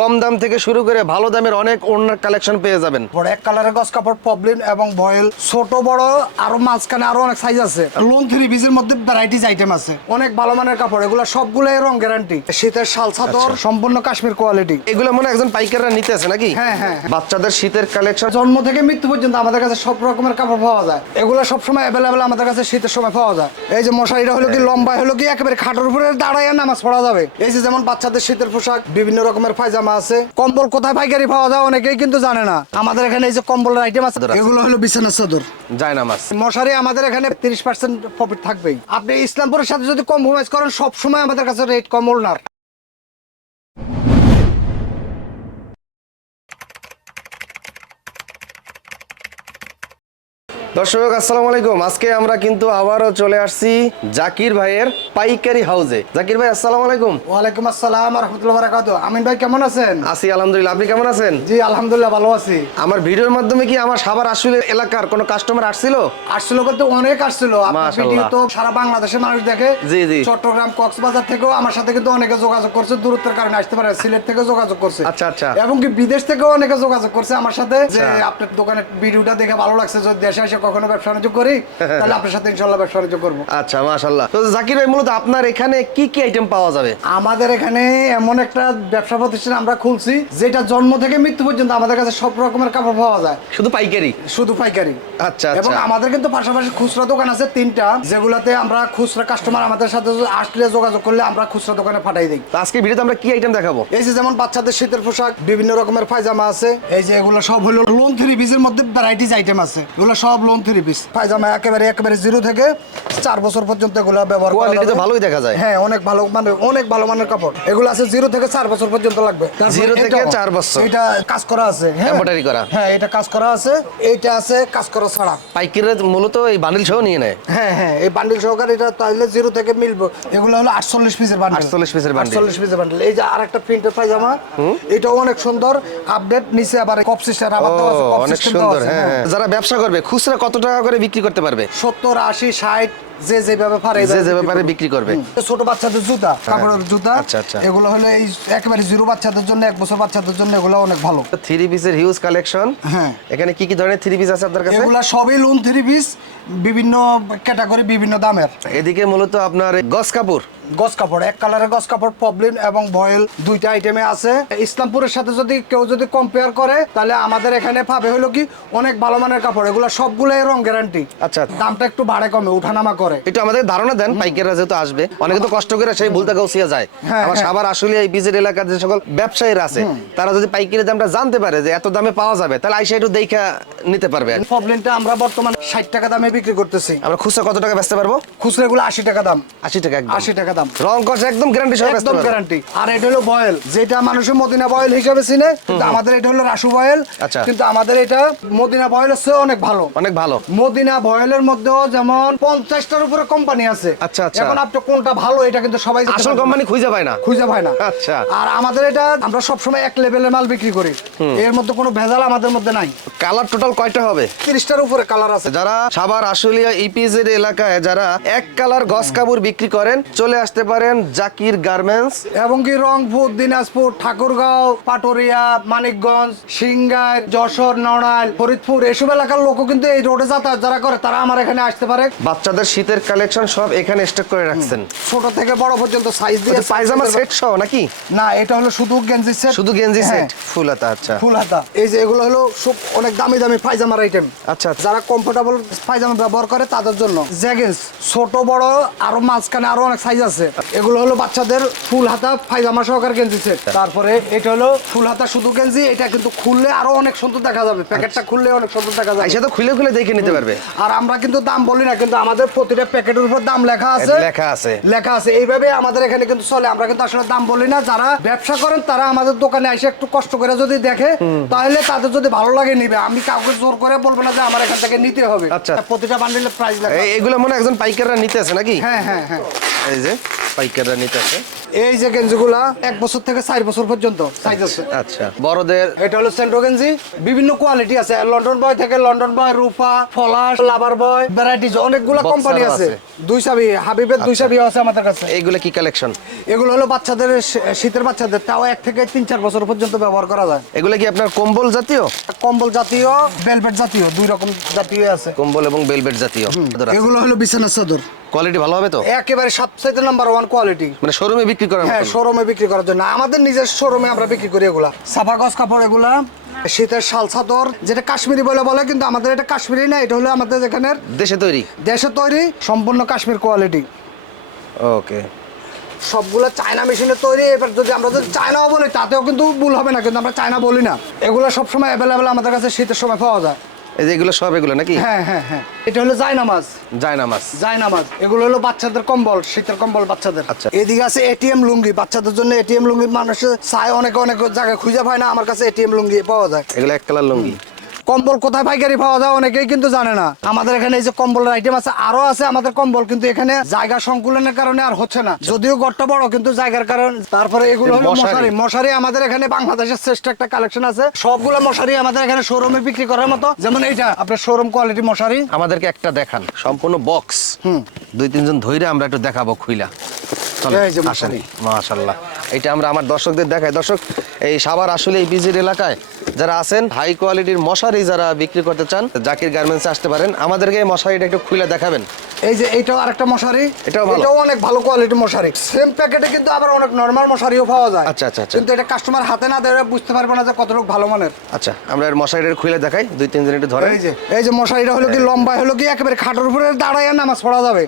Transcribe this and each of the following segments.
কম দাম থেকে শুরু করে ভালো দামের অনেক ওড়নার কালেকশন পেয়ে যাবেন। বড় এক কালারের গস কাপড় পবলিন এবং ভয়েল ছোট বড় আরও মাঝখানে আরও অনেক সাইজ আছে। লোন থ্রি পিসের মধ্যে ভ্যারাইটিস আইটেম আছে। অনেক ভালো মানের কাপড় এগুলো সবগুলো রং গ্যারান্টি শীতের শাল চাদর সম্পূর্ণ কাশ্মীর কোয়ালিটি এগুলো মনে হয় একজন পাইকাররা নিতে আছে নাকি? হ্যাঁ, হ্যাঁ, হ্যাঁ। বাচ্চাদের শীতের কালেকশন জন্ম থেকে মৃত্যু পর্যন্ত আমাদের কাছে সব রকমের কাপড় পাওয়া যায়। এগুলো সবসময় অ্যাভেলেবেল আমাদের কাছে শীতের সময় পাওয়া যায়। এই যে মশারিটা হলো কি লম্বা হলো কি একেবারে খাটের উপরে দাঁড়ায় নামাজ পড়া যাবে। এই যে যেমন বাচ্চাদের শীতের পোশাক বিভিন্ন রকমের পায়জামা আছে। কম্বল কোথায় পাইকারি পাওয়া যায় অনেকেই কিন্তু জানে না। আমাদের এখানে এই যে কম্বলের আইটেম আছে এগুলো হলো বিছানা চাদর। যায় না মাছ। মশারি আমাদের এখানে তিরিশ পার্সেন্ট প্রফিট থাকবেই। আপনি ইসলামপুরের সাথে যদি কম্প্রোমাইজ করেন সব সময় আমাদের কাছে রেট কম্বল না দর্শক আসসালামু আলাইকুম। আজকে আমরা কিন্তু আবারও চলে আসছি জাকির ভাইয়ের পাইকারি হাউসে জাকির ভাই আসসালামু আলাইকুম। ওয়ালাইকুম আসসালাম রহমতুল্লাহ বারাকাতু আমিন ভাই কেমন আছেন? আছি আলহামদুলিল্লাহ। আপনি কেমন আছেন? জি আলহামদুলিল্লাহ ভালো আছি। আমার ভিডিওর মাধ্যমে কি আমার সাভার আসলে এলাকার কোনো কাস্টমার আসছিল? আসছিল বলতে অনেক আসছিল। আপনার ভিডিও তো সারা বাংলাদেশের মানুষ দেখে। জি, জি। চট্টগ্রাম কক্সবাজার থেকেও আমার সাথে কিন্তু অনেকে যোগাযোগ করছে দূরত্বের কারণে আসতে পারে সিলেট থেকে যোগাযোগ করছে। আচ্ছা, আচ্ছা। এবং কি বিদেশ থেকেও অনেকে যোগাযোগ করছে আমার সাথে। যে আচ্ছা। আপনার দোকানের ভিডিওটা দেখে ভালো লাগছে যদি দেশে এসে কখনো ব্যবসা বাণিজ্য করি তাহলে আপনার সাথে ইনশাল্লাহ ব্যবসা বাণিজ্য করব। আচ্ছা মাশাল্লাহ তো জাকির ভাই মূলত আপনার এখানে কি কি আইটেম পাওয়া যাবে? আমাদের এখানে এমন একটা ব্যবসা প্রতিষ্ঠান আমরা খুলছি যেটা জন্ম থেকে মৃত্যু পর্যন্ত আমাদের কাছে সব রকমের কাপড় পাওয়া যায়। শুধু পাইকারি? শুধু পাইকারি। আচ্ছা, এবং আচ্ছা। আমাদের কিন্তু পাশাপাশি খুচরা দোকান আছে তিনটা যেগুলাতে আমরা খুচরা কাস্টমার আমাদের সাথে আসলে যোগাযোগ করলে আমরা খুচরা দোকানে পাঠাই দিই। আজকে ভিডিওতে আমরা কি আইটেম দেখাবো? এই যে যেমন বাচ্চাদের শীতের পোশাক বিভিন্ন রকমের পায়জামা আছে এই যে এগুলো সব হলো লোন থ্রি পিসের মধ্যে ভ্যারাইটিস আইটেম আছে। এগুলো সব লোন থ্রি পিস পায়জামা একেবারে একেবারে জিরো থেকে চার বছর পর্যন্ত এগুলো ব্যবহার কোয়ালিটি তো ভালোই দেখা যায়। হ্যাঁ অনেক ভালো মানে অনেক ভালো মানের কাপড়। এগুলো আছে জিরো থেকে চার বছর পর্যন্ত লাগবে। জিরো থেকে চার বছর। এটা কাজ করা আছে হ্যাঁ। Embroidery করা। হ্যাঁ এটা কাজ করা আছে। এইটা আছে কাজ করা ছাড়া। পাইকারিরা মূলত এই বান্ডিল সহ নিয়ে নেয়? হ্যাঁ হ্যাঁ এই বান্ডিল সহকারে এটা তাহলে জিরো থেকে মিলবো। এগুলো হলো আটচল্লিশ পিসের বান্ডিল 48 পিসের bundle। আটচল্লিশ পিসের বান্ডিল এই যে আরেকটা প্রিন্টের পায়জামা এটাও অনেক সুন্দর। আপডেট নিচে আবার কপ সিস্টেম ও অনেক সুন্দর হ্যাঁ হ্যাঁ। যারা ব্যবসা করবে খুচরা কত টাকা করে বিক্রি করতে পারবে? সত্তর আশি ষাট যে যেভাবে পারে যে এইভাবে যে বিক্রি করবে। ছোট বাচ্চাদের জুতা কাপড়ের জুতা আচ্ছা, আচ্ছা। এগুলো হলো এই একেবারে জিরো বাচ্চাদের জন্য এক বছর বাচ্চাদের জন্য এগুলো অনেক ভালো। থ্রি পিসের হিউজ কালেকশন হ্যাঁ। এখানে কি কি ধরনের থ্রি পিস আছে আপনার কাছে? এগুলা সবই লোন থ্রি পিস বিভিন্ন ক্যাটাগরি বিভিন্ন দামের। এদিকে মূলত আপনার গস কাপড়। গস কাপড় এক কালারের গস কাপড় পবলিন এবং ভয়েল দুইটা আইটেমে আছে। ইসলামপুরের সাথে যদি কেউ যদি কম্পেয়ার করে তাহলে আমাদের এখানে পাবে হলো কি অনেক ভালো মানের কাপড়। এগুলো সবগুলোই রং গ্যারান্টি আচ্ছা। দামটা একটু বাড়ে কমে উঠানামা করে। একটু আমাদের ধারণা দেন পাইকাররা যেহেতু আসবে অনেকে তো কষ্ট করে সেই যায়। আমার। সাবার আসলে এই পিসের এলাকার যে সকল ব্যবসায়ীরা আছে তারা যদি পাইকারি দামটা জানতে পারে যে এত দামে পাওয়া যাবে তাহলে আইসা একটু দেখা নিতে পারবে। পবলিনটা আমরা বর্তমানে ষাট টাকা দামে বিক্রি করতেছি। আমরা খুচরা কত টাকা বেচতে পারব? খুচরা এগুলো আশি টাকা দাম। আশি টাকা আশি টাকা দাম। রং কষ একদম গ্যারান্টি সহ একদম গ্যারান্টি আর এটা হলো বয়েল। যেটা মানুষের মদিনা বয়েল হিসাবে চিনে আমাদের এটা হলো রাসু বয়েল। আচ্ছা। কিন্তু আমাদের এটা মদিনা বয়েল হচ্ছে অনেক ভালো। অনেক ভালো। মদিনা বয়েলের মধ্যেও যেমন পঞ্চাশটার উপরে কোম্পানি আছে। আচ্ছা, আচ্ছা। এখন আপনি কোনটা ভালো এটা কিন্তু সবাই আসল কোম্পানি খুঁজে পায় না। খুঁজে পায় না। আচ্ছা। আর আমাদের এটা আমরা সবসময় এক লেভেলের মাল বিক্রি করি। এর মধ্যে কোনো ভেজাল আমাদের মধ্যে নাই। কালার টোটাল কয়টা হবে? তিরিশটার উপরে কালার আছে। যারা সাভার আশুলিয়া ইপিজেড এলাকায় যারা এক কালার গস কাপড় বিক্রি করেন চলে আসতে পারেন জাকির গার্মেন্টস। এবং কি রংপুর দিনাজপুর ঠাকুরগাঁও পাটুরিয়া মানিকগঞ্জ সিংগাই যশোর নড়াইল ফরিদপুর এসব এলাকার লোকও কিন্তু এই রোডে যাতায়াত যারা করে তারা আমার এখানে আসতে পারে। বাচ্চাদের শীতের কালেকশন সব এখানে স্টক করে রাখছেন। ছোট থেকে বড় পর্যন্ত সাইজ দিয়ে পায়জামা সেট সহ নাকি? না এটা হলো শুধু গেঞ্জি সেট শুধু গেঞ্জি হ্যাঁ, সেট ফুল হাতা আচ্ছা। ফুল হাতা। এই যে এগুলো হলো সব অনেক দামি দামি পায়জামার আইটেম আচ্ছা আচ্ছা। যারা কমফোর্টেবল পায়জামা ব্যবহার করে তাদের জন্য। জ্যাগেন্স ছোট বড় আরও মাঝখানে আরও অনেক সাইজ আছে। এগুলো হলো বাচ্চাদের ফুল হাতা পায়জামা সহকার গেঞ্জি সেট তারপরে এটা হলো ফুল হাতা শুধু গেঞ্জি। এটা কিন্তু খুললে আরও অনেক সুন্দর দেখা যাবে। প্যাকেটটা খুললে অনেক সুন্দর দেখা যাবে। আইসা তো খুলে খুলে দেখে নিতে পারবে। আর আমরা কিন্তু দাম বলি না কিন্তু আমাদের প্রতিটা প্যাকেটের উপর দাম লেখা আছে। লেখা আছে। লেখা আছে। এইভাবে আমাদের এখানে কিন্তু চলে। আমরা কিন্তু আসলে দাম বলি না। যারা ব্যবসা করেন তারা আমাদের দোকানে এসে একটু কষ্ট করে যদি দেখে তাহলে তাদের যদি ভালো লাগে নিবে। আমি কাউকে জোর করে বলব না যে আমার এখান থেকে নিতে হবে। আচ্ছা। প্রতিটা বান্ডিলের প্রাইস লেখা এই- এগুলো মনে হয় একজন পাইকাররা নিতে আছে নাকি? হ্যাঁ হ্যাঁ হ্যাঁ। এই যে পাইকাররা নিতে আছে এই যে গেঞ্জিগুলা এক বছর থেকে চার বছর পর্যন্ত সাইজ আছে। আচ্ছা। বড়দের এটা হলো সেন্ট্রো গেঞ্জি। বিভিন্ন কোয়ালিটি আছে। লন্ডন বয় থেকে লন্ডন বয় রূপা ফলাস লাভার বয় ভ্যারাইটিজ অনেকগুলো কোম্পানি আছে। দুই চাবি হাবিবের দুই চাবি আছে আমাদের কাছে। এইগুলো কি কালেকশন এগুলো হলো বাচ্চাদের শীতের বাচ্চাদের। তাও এক থেকে তিন চার বছর পর্যন্ত ব্যবহার করা যায়। এগুলো কি আপনার কম্বল জাতীয়? কম্বল জাতীয় বেলভেট জাতীয় দুই রকম জাতীয় আছে। কম্বল এবং বেলভেট জাতীয়। এগুলো হলো বিছানার চাদর। কোয়ালিটি ভালো হবে তো? একেবারে সবচেয়ে নাম্বার ওয়ান কোয়ালিটি মানে শোরুমে বিক্রি করার হ্যাঁ শোরুমে বিক্রি করার জন্য। আমাদের নিজের শোরুমে আমরা বিক্রি করি এগুলা। সাফা গজ কাপড় এগুলা? শীতের শাল চাদর যেটা কাশ্মীরি বলে বলে কিন্তু আমাদের এটা কাশ্মীরি না এটা হলো আমাদের এখানের দেশে তৈরি? দেশে তৈরি সম্পূর্ণ কাশ্মীর কোয়ালিটি ওকে সবগুলো চায়না মেশিনে তৈরি এবার যদি আমরা যদি চায়নাও বলি তাতেও কিন্তু ভুল হবে না কিন্তু আমরা চায়না বলি না। এগুলো সবসময় অ্যাভেলেবেল আমাদের কাছে শীতের সময় পাওয়া যায়। এই যে এগুলো সব এগুলো নাকি? হ্যাঁ হ্যাঁ হ্যাঁ। এটা হলো জায়নামাজ। জায়নামাজ। জায়নামাজ। এগুলো হলো বাচ্চাদের কম্বল শীতের কম্বল বাচ্চাদের। আচ্ছা। এদিকে আছে এটিএম লুঙ্গি। বাচ্চাদের জন্য এটিএম লুঙ্গি মানুষ চায় অনেক অনেক জায়গায় খুঁজে পায় না। আমার কাছে এটিএম লুঙ্গি পাওয়া যায়। এগুলো এক কালার লুঙ্গি। কম্বল কোথায় পাইকারি পাওয়া যায় অনেকেই কিন্তু জানে না। আমাদের এখানে এই যে কম্বলের আইটেম আছে আরও আছে আমাদের কম্বল কিন্তু এখানে জায়গা সংকুলনের কারণে আর হচ্ছে না। যদিও গড়টা বড় কিন্তু জায়গার কারণ। তারপরে এগুলো হলো মশারি। মশারি। আমাদের এখানে বাংলাদেশের শ্রেষ্ঠ একটা কালেকশন আছে। সবগুলো মশারি আমাদের এখানে শোরুমে বিক্রি করার মতো। যেমন এইটা আপনার শোরুম কোয়ালিটি মশারি। আমাদেরকে একটা দেখান। সম্পূর্ণ বক্স হুম। দুই তিনজন ধইরে আমরা একটু দেখাবো খুইলা। মাশাল্লাহ এটা আমরা আমার দর্শকদের দেখাই। দর্শক এই সাবার আসলে এই বিজির এলাকায় যারা আছেন হাই কোয়ালিটির মশারি যারা বিক্রি করতে চান জাকির গার্মেন্টসে আসতে পারেন। আমাদেরকে মশারিটা একটু খুলে দেখাবেন। এই যে এইটাও আরেকটা মশারি। এটাও এটাও অনেক ভালো কোয়ালিটি মশারি। সেম প্যাকেটে কিন্তু আবার অনেক নরমাল মশারিও পাওয়া যায়। আচ্ছা, আচ্ছা, আচ্ছা। কিন্তু এটা কাস্টমার হাতে না দেবে বুঝতে পারবে না যে কতটুকু ভালো মানের। আচ্ছা আমরা এর মশারিটা খুলে দেখাই। দুই তিনজন একটু ধরে এই যে এই যে মশারিটা হলো কি লম্বা হলো কি একেবারে খাটের উপরে দাঁড়াইয়া নামাজ পড়া যাবে।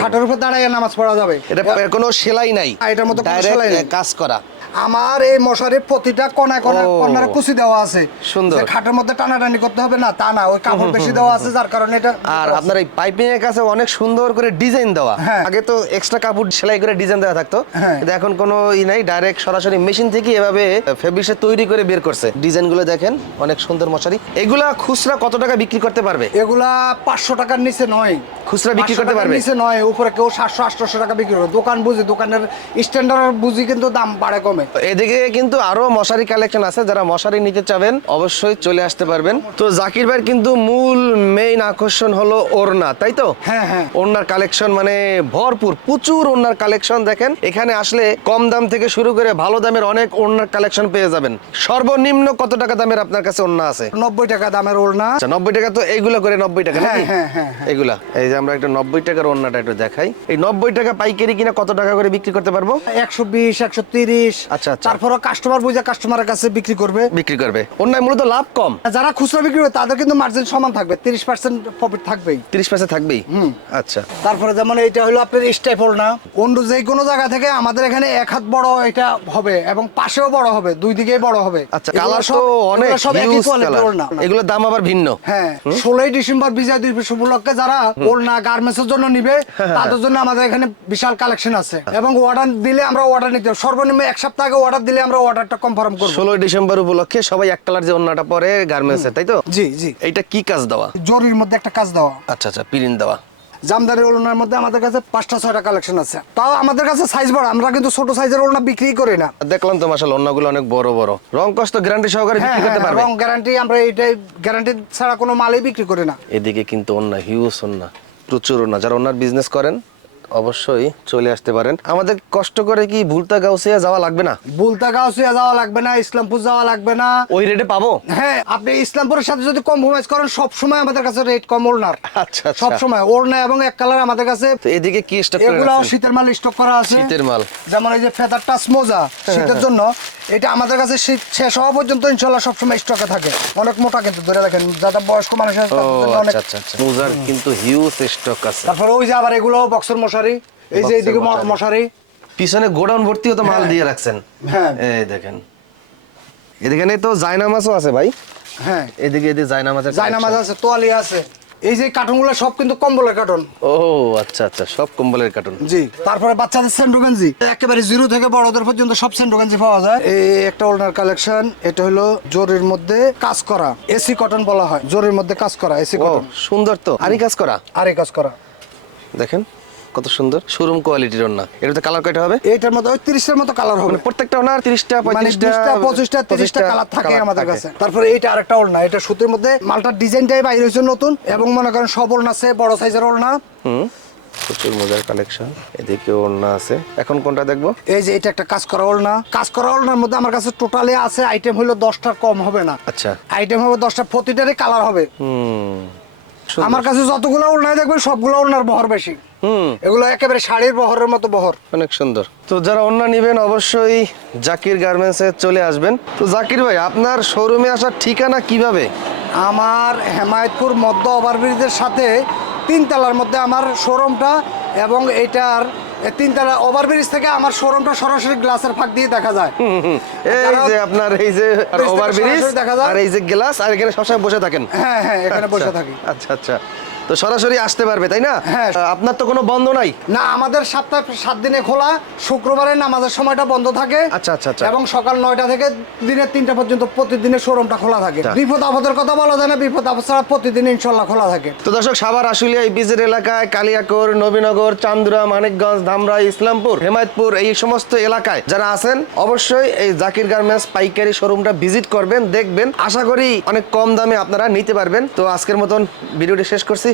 খাটের উপর দাঁড়াইয়া নামাজ পড়া যাবে। এটা কোনো সেলাই নাই। এটার মধ্যে কোনো সেলাই নাই। কাজ করা। আমার এই মশারির প্রতিটা কোনায় কোনায়। কর্নারে কুচি দেওয়া আছে। সুন্দর। খাটের মধ্যে টানাটানি করতে হবে না তা না ওই কাপড় বেশি দেওয়া আছে যার কারণে এটা আর আপনার এই পাইপিং এর কাছে অনেক সুন্দর করে ডিজাইন দেওয়া। হ্যাঁ। আগে তো এক্সট্রা কাপড় সেলাই করে ডিজাইন দেওয়া থাকতো হ্যাঁ। কিন্তু এখন কোনো ই নাই ডাইরেক্ট সরাসরি মেশিন থেকে এভাবে ফেব্রিক্সে তৈরি করে বের করছে। ডিজাইনগুলো দেখেন অনেক সুন্দর মশারি। এগুলা খুচরা কত টাকা বিক্রি করতে পারবে? এগুলা পাঁচশো টাকার নিচে নয়। খুচরা বিক্রি করতে পারবে? নিচে নয় উপরে কেউ সাতশো আটশো টাকা বিক্রি করে দোকান বুঝি দোকানের স্ট্যান্ডার্ড বুঝি কিন্তু দাম বাড়ে কমে। এদিকে কিন্তু আরও মশারি কালেকশন আছে। যারা মশারি নিতে চাবেন অবশ্যই চলে আসতে পারবেন। তো জাকির ভাইয়ের কিন্তু মূল মেইন আকর্ষণ হলো ওড়না তাই তো? হ্যাঁ, হ্যাঁ। ওড়নার কালেকশন মানে ভরপুর প্রচুর ওড়নার কালেকশন দেখেন। এখানে আসলে কম দাম থেকে শুরু করে ভালো দামের অনেক ওড়নার কালেকশন পেয়ে যাবেন। সর্বনিম্ন কত টাকা দামের আপনার কাছে ওড়না আছে? নব্বই টাকা দামের ওড়না। আচ্ছা নব্বই টাকা তো এইগুলো করে নব্বই টাকা হ্যাঁ, হ্যাঁ, হ্যাঁ, হ্যাঁ। এইগুলা এই যে আমরা একটা নব্বই টাকার ওড়নাটা একটু দেখাই। এই নব্বই টাকা পাইকারি কিনা কত টাকা করে বিক্রি করতে পারব? একশো বিশ একশো তিরিশ। আচ্ছা, আচ্ছা। তারপরে কাস্টমার বুঝে কাস্টমারের কাছে বিক্রি করবে। বিক্রি করবে। ওড়নায় মূলত লাভ কম। যারা খুচরা বিক্রি করবে তাদের কিন্তু মার্জিন সমান থাকবে। তিরিশ পার্সেন্ট প্রফিট থাকবেই। তিরিশ পয়সা থাকবেই? আচ্ছা। তারপরে যেমন এইটা হলো আপনার স্টেপ না অন্য যে কোনো জায়গা থেকে আমাদের এখানে এক হাত বড় এটা হবে এবং পাশেও বড় হবে দুই দিকেই বড় হবে। আচ্ছা কালার সব- অনেক সব একই quality কালার এগুলোর দাম আবার ভিন্ন। হ্যাঁ ষোলোই ডিসেম্বর বিজয় দিবস উপলক্ষে যারা ওড়না গার্মেন্টস এর জন্য নিবে তাদের জন্য আমাদের এখানে বিশাল কালেকশন আছে। এবং অর্ডার দিলে আমরা অর্ডার নিতে। সর্বনিম্ন এক সপ্তাহ আগে অর্ডার দিলে আমরা অর্ডারটা কনফার্ম করব। ষোলোই ডিসেম্বর উপলক্ষে সবাই এক কালার যে ওন্নাটা পরে গার্মেন্টসে তাই তো? জি জি। এইটা কি কাজ দেওয়া? জরির মধ্যে একটা কাজ দেওয়া। আচ্ছা আচ্ছা পিরিন দেওয়া। জামদানি ওড়নার মধ্যে আমাদের কাছে পাঁচটা ছয়টা কালেকশন আছে। তাও আমাদের কাছে সাইজ বড় আমরা কিন্তু ছোট সাইজের ওড়না বিক্রি করি না। দেখলাম তো মাসাল ওন্নাগুলো অনেক বড় বড়। রং কষ্ট গ্যারান্টি সহকারে হ্যাঁ বিক্রি করতে হ্যাঁ পারবে? রং গ্যারান্টি আমরা এইটাই গ্যারান্টি ছাড়া কোনো মালই বিক্রি করি না। এদিকে কিন্তু ওন্না হিউজ ওন্না প্রচুর ওন্না যারা ওনার বিজনেস করেন অবশ্যই চলে আসতে পারেন। আমাদের কষ্ট করে কি ভুলতা গাউসিয়া যাওয়া লাগবে না? বুলতা গাউসিয়া যাওয়া লাগবে না ইসলামপুর যাওয়া লাগবে না। ওই রেটে পাবো? হ্যাঁ আপনি ইসলামপুরের সাথে যদি কম্প্রোমাইজ করেন সব সময় আমাদের কাছে রেট কম ওড়নার। আচ্ছা আচ্ছা। সব সময় ওড়না এবং এক কালার আমাদের কাছে এদিকে কি স্টক করা আছে রাখছেন? শীতের মাল স্টক করা আছে। শীতের মাল। যেমন এই যে ফেদার টাচ মোজা শীতের জন্য এটা আমাদের কাছে শেষ হওয়া পর্যন্ত ইনশাল্লাহ সবসময় স্টকে থাকে। অনেক মোটা কিন্তু ধরে দেখেন যারা বয়স্ক মানুষ আছে আচ্ছা আচ্ছা আচ্ছা। কিন্তু হিউজ স্টক আছে। তারপরে ওই যে আবার এগুলো বক্সের মশারি এই যে এইদিকে মশারি। মশারি। পিছনে গোডাউন ভর্তি হতো মাল দিয়ে রাখছেন। হ্যাঁ। এই দেখেন। এদিকে তো জায়নামাজও আছে ভাই। হ্যাঁ। এদিকে এদিকে জায়নামাজ আছে জায়নামাজ আছে তোয়ালি আছে। এই যে কার্টুনগুলো সব কিন্তু কম্বলের কার্টুন। ও আচ্ছা আচ্ছা সব কম্বলের কার্টুন। জি তারপরে বাচ্চাদের স্যান্ডো গেঞ্জি একেবারে জিরো থেকে বড়দের পর্যন্ত সব স্যান্ডো গেঞ্জি পাওয়া যায়। এই একটা ওল্ডার কালেকশন এটা হলো জরির মধ্যে কাজ করা এসি কটন বলা হয় জরির মধ্যে কাজ করা এসি কটন। সুন্দর তো। আরই কাজ করা? আরে কাজ করা। দেখেন। কত সুন্দর? শোরুম কোয়ালিটির ওন্না এটাতে কালার কয়টা হবে? এটার মধ্যে ওই তিরিশের মতো কালার হবে। মানে প্রত্যেকটা ওনার তিরিশটা মানে পঁয়ত্রিশটা পঁচিশটা তিরিশটা কালার থাকে আমাদের কাছে। তারপরে এইটা আরেকটা ওড়না। এটা সুতির মধ্যে মালটার ডিজাইনটাই বাইরে হয়েছে নতুন এবং মনে করেন সব ওড়না আছে বড় সাইজের ওড়না। হুম। প্রচুর মজার কালেকশন এদিকে ওড়না আছে। এখন কোনটা দেখব? এই যে এটা একটা কাজ করা ওড়না। কাজ করা ওড়নার মধ্যে আমার কাছে টোটালি আছে আইটেম হলো দশটার কম হবে না। আচ্ছা। আইটেম হবে দশটা প্রতিটারই কালার হবে। হুম। আমার কাছে যতগুলো ওড়নায় দেখবেন সবগুলো ওড়নার বহর বেশি। হুম। এগুলো একেবারে শাড়ির বহরের মতো বহর। অনেক সুন্দর। তো যারা অন্য নেবেন অবশ্যই জাকির গার্মেন্টসে চলে আসবেন। তো জাকির ভাই আপনার শোরুমে আসার ঠিকানা কীভাবে? আমার হেমায়তপুর মধ্য ওভারব্রিজের সাথে তিন তিনতলার মধ্যে আমার শোরুমটা এবং এটার তিনতলা ওভারব্রিজ থেকে আমার শোরুমটা সরাসরি গ্লাসের ফাঁক দিয়ে দেখা যায়। এই যে আপনার এই যে ব্রিজ ওভার ব্রিজ দেখা যায়। আর এই যে গ্লাস আর এখানে সবসময় বসে থাকেন হ্যাঁ হ্যাঁ এখানে বসে আচ্ছা, থাকি আচ্ছা আচ্ছা তো সরাসরি আসতে পারবে তাই না? হ্যাঁ। আপনার তো কোনো বন্ধ নাই? না আমাদের সপ্তাহে সাত দিনে খোলা শুক্রবারে নামাজের সময়টা বন্ধ থাকে। আচ্ছা, আচ্ছা, আচ্ছা। এবং সকাল নয়টা থেকে দিনের তিনটা পর্যন্ত প্রতিদিনের শোরুমটা খোলা থাকে। আচ্ছা। বিপদ আপদের কথা বলা যায় না বিপদ আপদ ছাড়া প্রতিদিন ইনশাল্লাহ খোলা থাকে। তো দর্শক সাভার আশুলিয়া এই বিজের এলাকায় কালিয়াকোর নবীনগর চান্দুরা মানিকগঞ্জ ধামরা ইসলামপুর হেমায়তপুর এই সমস্ত এলাকায় যারা আছেন অবশ্যই এই জাকির গার্মেন্টস পাইকারি শোরুমটা ভিজিট করবেন দেখবেন। আশা করি অনেক কম দামে আপনারা নিতে পারবেন। তো আজকের মতন ভিডিওটি শেষ করছি।